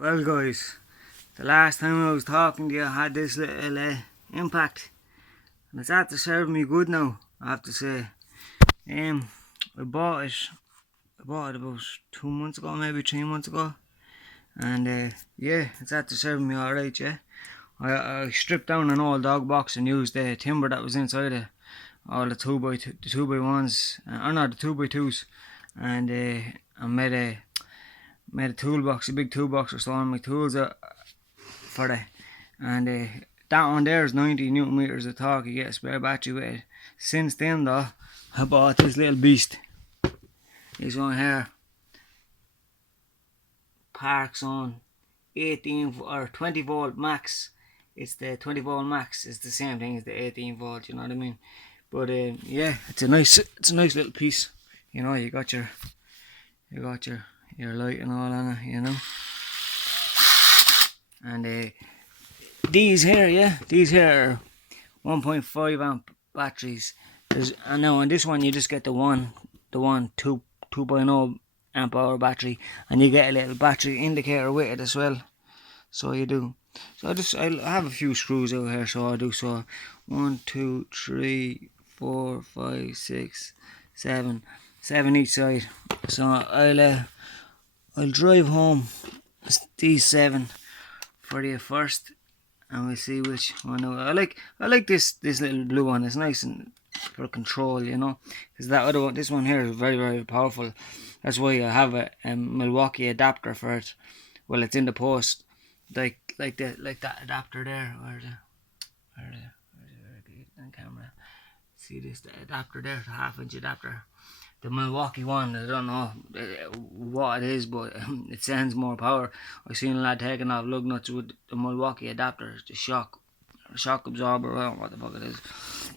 Well guys, the last time I was talking to you I had this little impact and it's after serving me good now, I have to say. I bought it about 2 months ago, maybe 3 months ago, and yeah, it's after serving me alright, yeah. I stripped down an old dog box and used the timber that was inside it, all the 2x1s, or not the 2x2s, and I made a toolbox, a big toolbox for storing my tools for it. And that one there is 90 newton meters of torque. You get a spare battery with it. Since then though, I bought this little beast. This one here, Parkside 18 or 20 volt max. It's the 20 volt max. It's the same thing as the 18 volt. You know what I mean? But yeah, it's a nice little piece. You know, you got your light and all on it. You know, and these here are 1.5 amp batteries. And now on this one you just get the one 2.0 amp hour battery, and you get a little battery indicator with it as well. So you do. So I'll have a few screws out here. So I do. So 1, 2, 3, 4, 5, 6, 7 each side. So I'll drive home these 7 for you first, and we'll see which one. I like this little blue one. It's nice and for control, you know, because that other one, this one here, is very powerful. That's why I have a Milwaukee adapter for it. Well, it's in the post, like that adapter there, where the camera. See this, the adapter there, the 1/2 inch adapter. The Milwaukee one, I don't know what it is, but it sends more power. I've seen a lad taking off lug nuts with the Milwaukee adapter, the shock absorber, I don't know what the fuck it is.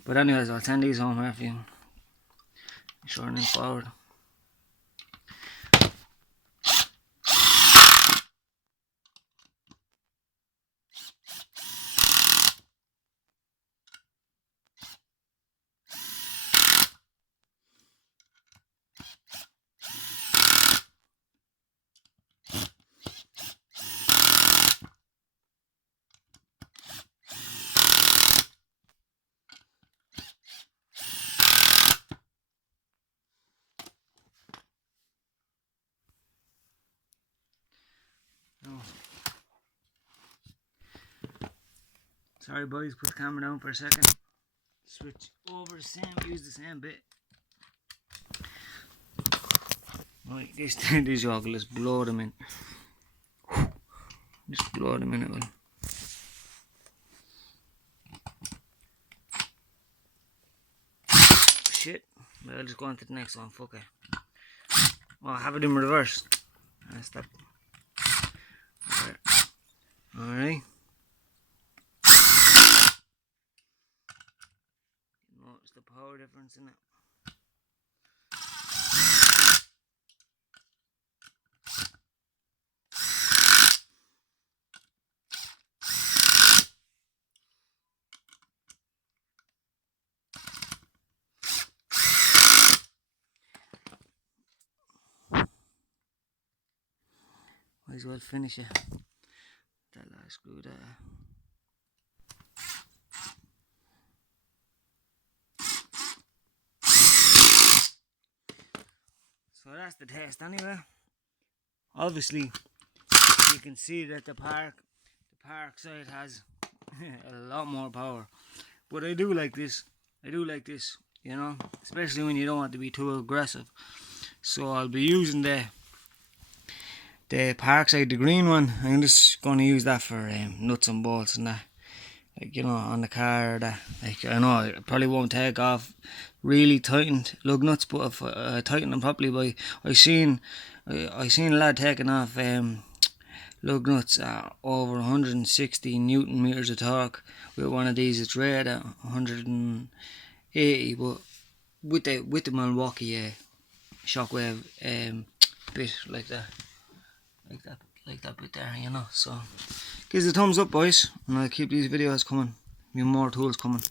But anyways, I'll send these home here for you. Shortening forward. Oh. Sorry boys, put the camera down for a second. Switch over use the same bit. Right, this jog, let's blow them in. Just blow them in it will. Shit. Well, I'll just go on to the next one, fuck it. Oh, I have it in reverse. Stop. Alright. Notice the power difference in it. Might as well finish it. That last screw there. So that's the test anyway. Obviously you can see that the Parkside has a lot more power. But I do like this, you know, especially when you don't want to be too aggressive. So I'll be using the Parkside, the green one. I'm just going to use that for nuts and bolts and that, like, you know, on the car or that. Like, I know it probably won't take off really tightened lug nuts, but if I tighten them properly, by I seen a lad taking off lug nuts at over 160 newton meters of torque with one of these. It's rated at 180, but with the Milwaukee shockwave bit like that bit there, you know. So give us a thumbs up boys, and I'll keep these videos coming. More tools coming.